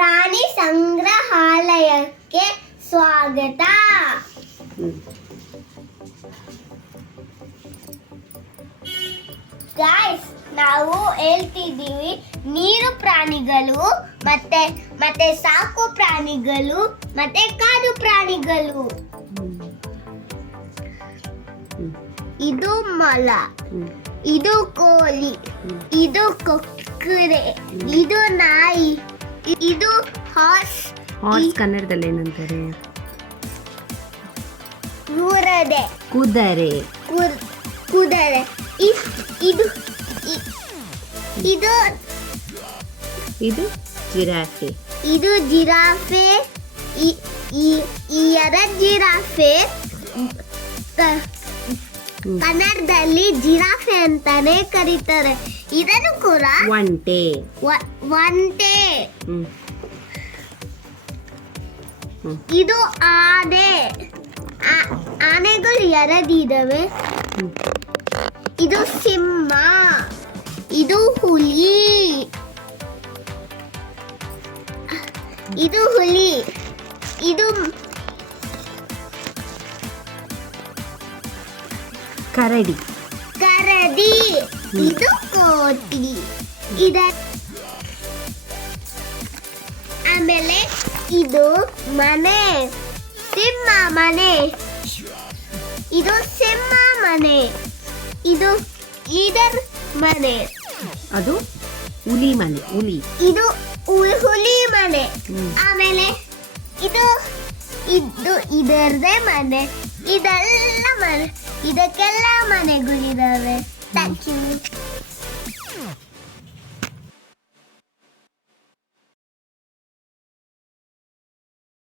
ಪ್ರಾಣಿ ಸಂಗ್ರಹಾಲಯಕ್ಕೆ ಸ್ವಾಗತ. ಗಾಯ್ಸ್, ನಾವು ಹೇಳ್ತಿದ್ದೀವಿ ನೀರು ಪ್ರಾಣಿಗಳು ಮತ್ತೆ ಸಾಕು ಪ್ರಾಣಿಗಳು ಮತ್ತೆ ಕಾಡು ಪ್ರಾಣಿಗಳು. ಇದು ಮೊಲ, ಇದು ಕೋಳಿ, ಇದು ಕೊಕ್ಕರೆ, ಇದು ನಾಯಿ, ಇದು ಹಾರ್ಸ್. ಕನ್ನಡದಲ್ಲಿ ಏನಂತಾರೆ? ಕುದುರೆ. ಕುದುರೆ. ಇದು ಜಿರಾಫೆ. ಇದು ಜಿರಾಫೆ. ಈ ಎರಡು ಜಿರಾಫೆ ಕನ್ನಡದಲ್ಲಿ ಜಿರಾಫೆ ಅಂತಾನೆ ಕರೀತಾರೆ. ಇದನ್ನು ಕೂಡ ಒಂಟೆ. ಇದು ಆನೆ. ಆನೆಗಳು ಎರಡಿದಾವೆ. ಇದು ಸಿಂಹ, ಇದು ಹುಲಿ, ಇದು ಕರಡಿ. ಇದು ಕೋತಿ. ಆಮೇಲೆ ಇದು ಮನೆ, ಸಿಂಹ ಮನೆ. ಇದು ಸಿಂಹ ಮನೆ. ಇದು ಲೀಡರ್ ಮನೆ. ಅದು ಹುಲಿ ಮನೆ. ಇದು ಹುಲಿ ಮನೆ. ಆಮೇಲೆ ಇದರದೇ ಮನೆ. ಇದೆಲ್ಲ ಮನೆ. ಇದಕ್ಕೆಲ್ಲ ಮನೆಗಳಿದಾವೆ. Thank you.